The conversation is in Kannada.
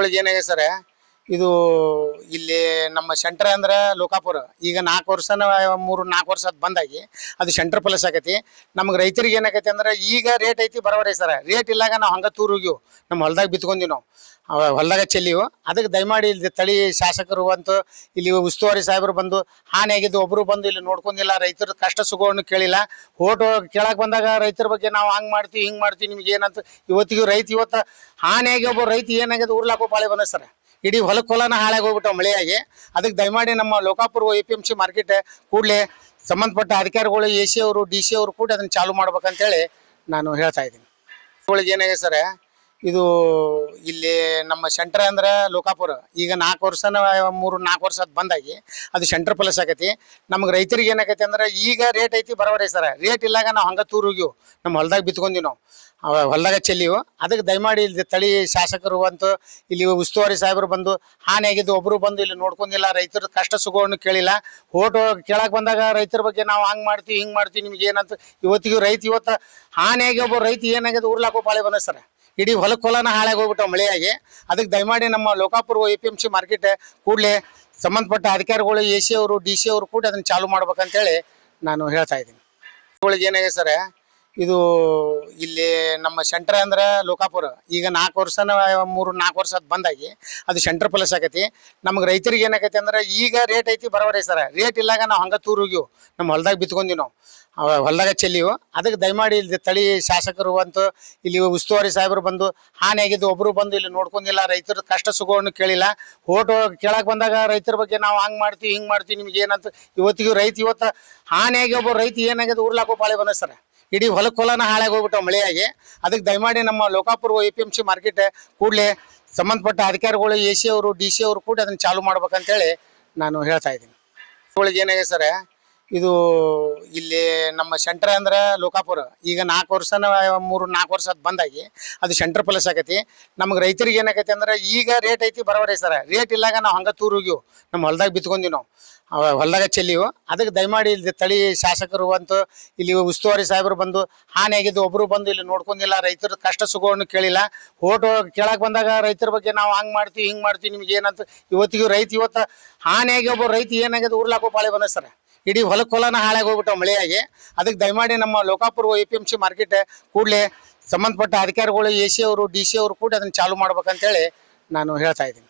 ಏನಾಗಿದೆ ಸರ್, ಇದು ಇಲ್ಲಿ ನಮ್ಮ ಸೆಂಟರ್ ಅಂದ್ರೆ ಲೋಕಾಪುರ. ಈಗ 4 ವರ್ಷನ 3-4 ವರ್ಷ ಬಂದಾಗಿ ಅದು ಸೆಂಟರ್ ಪ್ಲಸ್ ಆಗೈತಿ. ನಮ್ಗೆ ರೈತರಿಗೆ ಏನಾಗೈತಿ ಅಂದ್ರೆ ಈಗ ರೇಟ್ ಐತಿ ಬರೋಬರಿ ಸರ್. ರೇಟ್ ಇಲ್ಲಾಗ ನಾವು ಹಂಗ ತೂರ್ ಹೋಗಿವು, ನಮ್ಮ ಹೊಲ್ದಾಗ ಬಿತ್ಕೊಂಡಿ ನಾವು ಹೊಲ್ದಾಗ ಚೆಲ್ಲಿವು. ಅದಕ್ಕೆ ದಯಮಾಡಿ ಇಲ್ಲಿ ತಳಿ ಶಾಸಕರು ಅಂತೂ ಇಲ್ಲಿ ಉಸ್ತುವಾರಿ ಸಾಹೇಬರು ಬಂದು ಹಾನಿ ಆಗಿದ್ದು ಒಬ್ರು ಬಂದು ಇಲ್ಲಿ ನೋಡ್ಕೊಂಡಿಲ್ಲ, ರೈತರ ಕಷ್ಟ ಸುಖವನ್ನು ಕೇಳಿಲ್ಲ. ಓಟು ಕೇಳಕ್ ಬಂದಾಗ ರೈತರ ಬಗ್ಗೆ ನಾವು ಹಂಗ್ ಮಾಡ್ತೀವಿ ಹಿಂಗ್ ಮಾಡ್ತೀವಿ ನಿಮ್ಗೆ ಏನಂತ ಇವತ್ತಿಗೂ ರೈತ ಇವತ್ತು ಹಾನಿಯಾಗಿ ಒಬ್ಬ ರೈತ ಏನಾಗಿದೆ ಉರ್ಲಾಕೋ ಪಾಳೆ ಬಂದ ಸರ್. ಇಡೀ ಹೊಲನ ಹಾಳಾಗಿ ಹೋಗ್ಬಿಟ್ಟು ಮಳೆಯಾಗಿ. ಅದಕ್ಕೆ ದಯಮಾಡಿ ನಮ್ಮ ಲೋಕಾಪುರ APMC ಮಾರ್ಕೆಟ್ ಕೂಡಲೇ ಸಂಬಂಧಪಟ್ಟ ಅಧಿಕಾರಿಗಳು AC ಅವರು DC ಅವರು ಕೂಡ ಅದನ್ನ ಚಾಲು ಮಾಡ್ಬೇಕಂತೇಳಿ ನಾನು ಹೇಳ್ತಾ ಇದ್ದೀನಿ. ಏನಾಗಿದೆ ಸರ್, ಇದು ಇಲ್ಲಿ ನಮ್ಮ ಸೆಂಟರ್ ಅಂದ್ರೆ ಲೋಕಾಪುರ. ಈಗ 4 ವರ್ಷನ 3-4 ವರ್ಷ ಬಂದಾಗಿ ಅದು ಸೆಂಟರ್ ಪ್ಲಸ್ ಆಗೈತಿ. ನಮ್ಗೆ ರೈತರಿಗೆ ಏನಾಗೈತಿ ಅಂದ್ರೆ ಈಗ ರೇಟ್ ಐತಿ ಬರೋಬರಿ ಸರ್. ರೇಟ್ ಇಲ್ಲಾಗ ನಾವು ಹಂಗ ತೂರ್ ಹೋಗಿವು, ನಮ್ಮ ಹೊಲ್ದಾಗ ಬಿತ್ಕೊಂಡಿ ನಾವು ಹೊಲ್ದಾಗ ಚೆಲ್ಲಿವು. ಅದಕ್ಕೆ ದಯಮಾಡಿ ಇಲ್ಲಿ ತಳಿ ಶಾಸಕರು ಅಂತೂ ಇಲ್ಲಿ ಉಸ್ತುವಾರಿ ಸಾಹೇಬರು ಬಂದು ಹಾನಿ ಆಗಿದ್ದು ಒಬ್ರು ಬಂದು ಇಲ್ಲಿ ನೋಡ್ಕೊಂಡಿಲ್ಲ, ರೈತರ ಕಷ್ಟ ಸುಖವನ್ನು ಕೇಳಿಲ್ಲ. ಓಟು ಕೇಳಕ್ ಬಂದಾಗ ರೈತರ ಬಗ್ಗೆ ನಾವು ಹಂಗ್ ಮಾಡ್ತೀವಿ ಹಿಂಗ್ ಮಾಡ್ತೀವಿ ನಿಮ್ಗೆ ಏನಂತ ಇವತ್ತಿಗೂ ರೈತ ಇವತ್ತು ಹಾನಿಯಾಗಿ ಒಬ್ಬ ರೈತ ಏನಾಗಿದೆ ಉರ್ಲಾಕೋ ಪಾಳೆ ಬಂದ ಸರ್. ಇಡೀ ಹೊಲನ ಹಾಳಾಗಿ ಹೋಗ್ಬಿಟ್ಟು ಮಳೆಯಾಗಿ. ಅದಕ್ಕೆ ದಯಮಾಡಿ ನಮ್ಮ ಲೋಕಾಪುರ APMC ಮಾರ್ಕೆಟ್ ಕೂಡಲೇ ಸಂಬಂಧಪಟ್ಟ ಅಧಿಕಾರಿಗಳು AC ಅವರು DC ಅವರು ಕೂಡ ಅದನ್ನ ಚಾಲು ಮಾಡ್ಬೇಕಂತೇಳಿ ನಾನು ಹೇಳ್ತಾ ಇದ್ದೀನಿ. ಏನಾಗಿದೆ ಸರ್, ಇದು ಇಲ್ಲಿ ನಮ್ಮ ಸೆಂಟರ್ ಅಂದ್ರೆ ಲೋಕಾಪುರ. ಈಗ 4 ವರ್ಷನ 3-4 ವರ್ಷ ಬಂದಾಗಿ ಅದು ಸೆಂಟರ್ ಪ್ಲಸ್ ಆಗೈತಿ. ನಮ್ಗೆ ರೈತರಿಗೆ ಏನಾಗೈತಿ ಅಂದ್ರೆ ಈಗ ರೇಟ್ ಐತಿ ಬರೋಬರಿ ಸರ್. ರೇಟ್ ಇಲ್ಲಾಗ ನಾವು ಹಂಗ ತೂರ್ ಹೋಗಿವು, ನಮ್ಮ ಹೊಲ್ದಾಗ ಬಿತ್ಕೊಂಡಿ ನಾವು ಹೊಲ್ದಾಗ ಚೆಲ್ಲಿವು. ಅದಕ್ಕೆ ದಯಮಾಡಿ ಇಲ್ಲಿ ತಳಿ ಶಾಸಕರು ಅಂತೂ ಇಲ್ಲಿ ಉಸ್ತುವಾರಿ ಸಾಹೇಬರು ಬಂದು ಹಾನಿ ಆಗಿದ್ದು ಒಬ್ರು ಬಂದು ಇಲ್ಲಿ ನೋಡ್ಕೊಂಡಿಲ್ಲ, ರೈತರ ಕಷ್ಟ ಸುಖವನ್ನು ಕೇಳಿಲ್ಲ. ಓಟು ಕೇಳಕ್ ಬಂದಾಗ ರೈತರ ಬಗ್ಗೆ ನಾವು ಹಂಗ್ ಮಾಡ್ತೀವಿ ಹಿಂಗ್ ಮಾಡ್ತೀವಿ ನಿಮ್ಗೆ ಏನಂತ ಇವತ್ತಿಗೂ ರೈತ ಇವತ್ತು ಹಾನಿಯಾಗಿ ಒಬ್ಬ ರೈತ ಏನಾಗಿದೆ ಉರ್ಲಾಕೋ ಪಾಳೆ ಬಂದ ಸರ್. ಇಡೀ ಹೊಲನ ಹಾಳಾಗಿ ಹೋಗ್ಬಿಟ್ಟು ಮಳೆಯಾಗಿ. ಅದಕ್ಕೆ ದಯಮಾಡಿ ನಮ್ಮ ಲೋಕಾಪುರ APMC ಮಾರ್ಕೆಟ್ ಕೂಡಲೇ ಸಂಬಂಧಪಟ್ಟ ಅಧಿಕಾರಿಗಳು AC ಅವರು DC ಅವರು ಕೂಡ ಅದನ್ನ ಚಾಲು ಮಾಡ್ಬೇಕಂತೇಳಿ ನಾನು ಹೇಳ್ತಾ ಇದ್ದೀನಿ. ಏನಾಗಿದೆ ಸರ್, ಇದು ಇಲ್ಲಿ ನಮ್ಮ ಸೆಂಟರ್ ಅಂದ್ರೆ ಲೋಕಾಪುರ. ಈಗ 4 ವರ್ಷನ 3-4 ವರ್ಷ ಬಂದಾಗಿ ಅದು ಸೆಂಟರ್ ಪ್ಲಸ್ ಆಗೈತಿ. ನಮ್ಗೆ ರೈತರಿಗೆ ಏನಾಗೈತಿ ಅಂದ್ರೆ ಈಗ ರೇಟ್ ಐತಿ ಬರೋಬರಿ ಸರ್. ರೇಟ್ ಇಲ್ಲಾಗ ನಾವು ಹಂಗ ತೂರ್ ಹೋಗಿವು, ನಮ್ಮ ಹೊಲ್ದಾಗ ಬಿತ್ಕೊಂಡಿ ನಾವು ಹೊಲ್ದಾಗ ಚೆಲ್ಲಿವು. ಅದಕ್ಕೆ ದಯಮಾಡಿ ಇಲ್ಲಿ ತಳಿ ಶಾಸಕರು ಅಂತೂ ಇಲ್ಲಿ ಉಸ್ತುವಾರಿ ಸಾಹೇಬರು ಬಂದು ಹಾನಿ ಆಗಿದ್ದು ಒಬ್ರು ಬಂದು ಇಲ್ಲಿ ನೋಡ್ಕೊಂಡಿಲ್ಲ, ರೈತರ ಕಷ್ಟ ಸುಖವನ್ನು ಕೇಳಿಲ್ಲ. ಓಟು ಕೇಳಕ್ ಬಂದಾಗ ರೈತರ ಬಗ್ಗೆ ನಾವು ಹಂಗ್ ಮಾಡ್ತೀವಿ ಹಿಂಗ್ ಮಾಡ್ತೀವಿ ನಿಮ್ಗೆ ಏನಂತ ಇವತ್ತಿಗೂ ರೈತ ಇವತ್ತು ಹಾನಿಯಾಗಿ ಒಬ್ಬ ರೈತ ಏನಾಗಿದೆ ಉರ್ಲಾಕೋ ಪಾಳೆ ಬಂದ ಸರ್. ಇಡೀ ಹೊಲನ ಹಾಳಾಗಿ ಹೋಗ್ಬಿಟ್ಟು ಮಳೆಯಾಗಿ. ಅದಕ್ಕೆ ದಯಮಾಡಿ ನಮ್ಮ ಲೋಕಾಪುರ APMC ಮಾರ್ಕೆಟ್ ಕೂಡಲೇ ಸಂಬಂಧಪಟ್ಟ ಅಧಿಕಾರಿಗಳು AC ಅವರು DC ಅವರು ಕೂಡ ಅದನ್ನ ಚಾಲು ಮಾಡ್ಬೇಕಂತೇಳಿ ನಾನು ಹೇಳ್ತಾ ಇದ್ದೀನಿ.